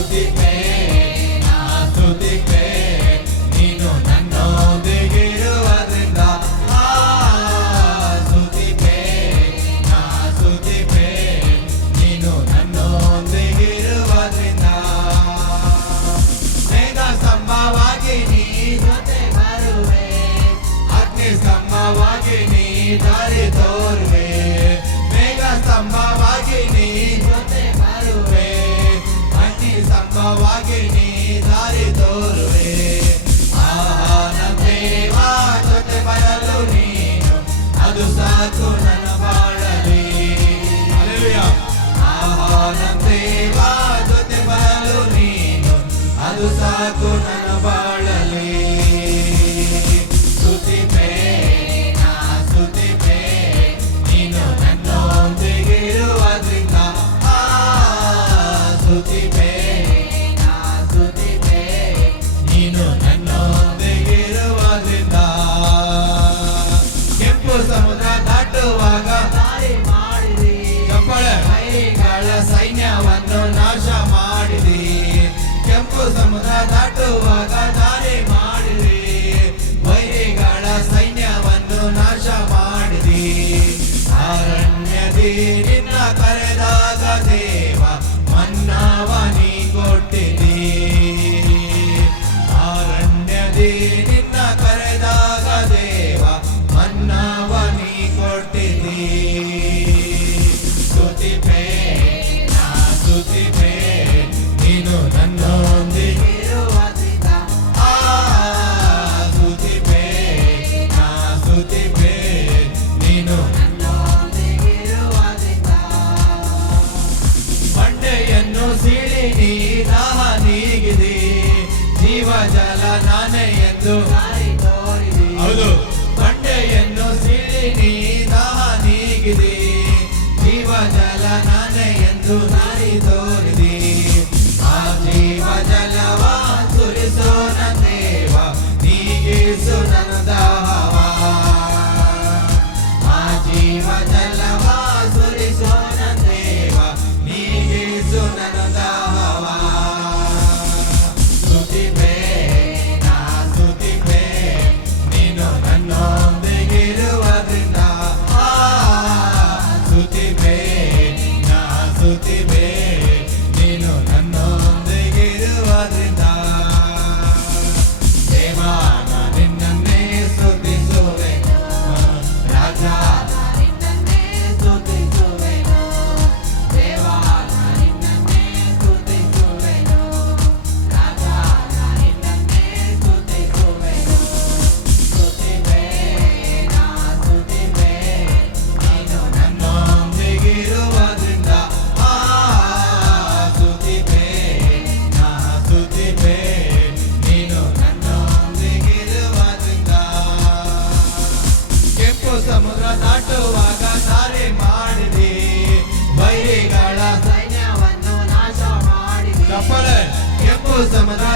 ಸ್ತುತಿಪೆ ನಾ ಸ್ತುತಿಪೆ ನೀನು ನನ್ನೊಂದಿಗಿರುವುದರಿಂದ ಸ್ತುತಿಪೆ ನಾ ಸ್ತುತಿಪೆ ನೀನು ನನ್ನೊಂದಿಗಿರುವುದರಿಂದ ಮೇಘ ಸ್ತಂಭವಾಗಿ ನೀ ಜೊತೆ ಬರುವೆ ಅಗ್ನಿ ಸ್ತಂಭವಾಗಿ ನೀ ದಾರಿ ತೋರುವೆ ಮೇಘ ಸ್ತಂಭವಾಗಿ ನೀ ಜೊತೆ ಬರುವೆ ಅಗ್ನಿ ಸ್ತಂಭವಾಗಿ ನೀ ದಾರಿ ತೋರುವೆ ನನ್ನ ದೇವ ಜೊತೆ ಬರಲು ನೀನು ಅದು ಸಾಕು ನನ್ನ ಬಾಳಲಿ ನನ್ನ ದೇವ ಜೊತೆ ಬರಲು ನೀನು ಅದು ಸಾಕು ನನ್ನ ಬಾಳಲಿ ಸ್ತುತಿಪೆ ನಾ ಸ್ತುತಿಪೆ ನೀನು ನನ್ನೊಂದಿಗಿರುವುದರಿಂದ ಸ್ತುತಿಪೆ ನಾ ಸ್ತುತಿಪೆ ನೀನು ನನ್ನೊಂದಿಗಿರುವುದರಿಂದ ಕೆಂಪು ಸಮುದ್ರ ದಾಟುವಾಗ ದಾರಿ ಮಾಡಿದಿ ಚಪ್ಪಳೆ ಕೈಗಳ ಸೈನ್ಯವನ್ನು ನಾಶ ಮಾಡಿದಿ ಕೆಂಪು ಸಮುದ್ರ ದಾಟುವಾಗ ದಾರಿ ಮಾಡಿದಿ ವೈರಿಗಳ ಸೈನ್ಯವನ್ನು ನಾಶ ಮಾಡಿದಿ ಅರಣ್ಯದಿ ನಿನ್ನ ಕರೆದಾಗ ದೇವ ಮನ್ನವ ನೀ ಕೊಟ್ಟಿದಿ ಅರಣ್ಯದಿ ನಿನ್ನ ಕರೆದಾಗ ದೇವ ಮನ್ನವ ನೀ ಕೊಟ್ಟಿದಿ ಸ್ತುತಿಪೆ ನಾ ಸ್ತುತಿಪೆ ನೀನು ನನ್ನೊಂದಿಗಿರುವುದರಿಂದ ಸ್ತುತಿಪೆ ನಾ ಸ್ತುತಿಪೆ ನೀನು ನನ್ನೊಂದಿಗಿರುವುದರಿಂದ ಬಂಡೆಯನ್ನು ಸೀಳಿ ನೀ ದಾಹ ನೀಗಿದಿ ಜೀವ ಜಲ ನಾನೇ ಎಂದು ಹೌದು ಬಂಡೆಯನ್ನು ಸೀಳಿ ನೀ ದಾಹ ನೀಗಿದಿ ಜೀವ ಜಲ ನಾನೇ ಎಂದು ದಾರಿ ತೋರಿದಿ ಆ ಜೀವ ಜಲವ ಸುರಿಸೋ ನನ್ನ ದೇವ ನೀಗಿಸು ನನ್ನ ದಾಹವ ಆ ಜೀವ ಜಲವ ಸುರಿಸೋ ನನ್ನ ದೇವ ನೀಗಿಸು ನನ್ನ ದಾಹವ ಸ್ತುತಿಪೆ ನಾ ಸ್ತುತಿಪೆ ನೀನು ನನ್ನೊಂದಿಗಿರುವುದರಿಂದ ಸ್ತುತಿಪೆ ನಾ ಸ್ತುತಿಪೆ ನೀನು ನನ್ನೊಂದಿಗಿರುವುದರಿಂದ ದೇವ ನಾ ನಿನ್ನನ್ನೇ ಸ್ತುತಿಸುವೆನು ರಾಜ ನಾ ನಿನ್ನನ್ನೇ ಸ್ತುತಿಸುವೆನು ದೇವ ನಾ ನಿನ್ನನ್ನೇ ಸ್ತುತಿಸುವೆನು ರಾಜ ನಾ ನಿನ್ನನ್ನೇ ಸ್ತುತಿಸುವೆನು ಸ್ತುತಿಪೆ ನಾ ಸ್ತುತಿಪೆ ನೀನು ನನ್ನೊಂದಿಗಿರುವುದರಿಂದ ಸ್ತುತಿಪೆ ನಾ ಸ್ತುತಿಪೆ ನೀನು ನನ್ನೊಂದಿಗಿರುವುದರಿಂದ ಕೆಂಪು ಸಮುದ್ರ ದಾಟುವಾಗ ದಾರಿ ಮಾಡಿದಿ ವೈರಿಗಳ ಸೈನ್ಯವನ್ನು ನಾಶ ಮಾಡಿದಿ ಚಪ್ಪಲೆ ಕೆಂಪು ಸಮುದ್ರ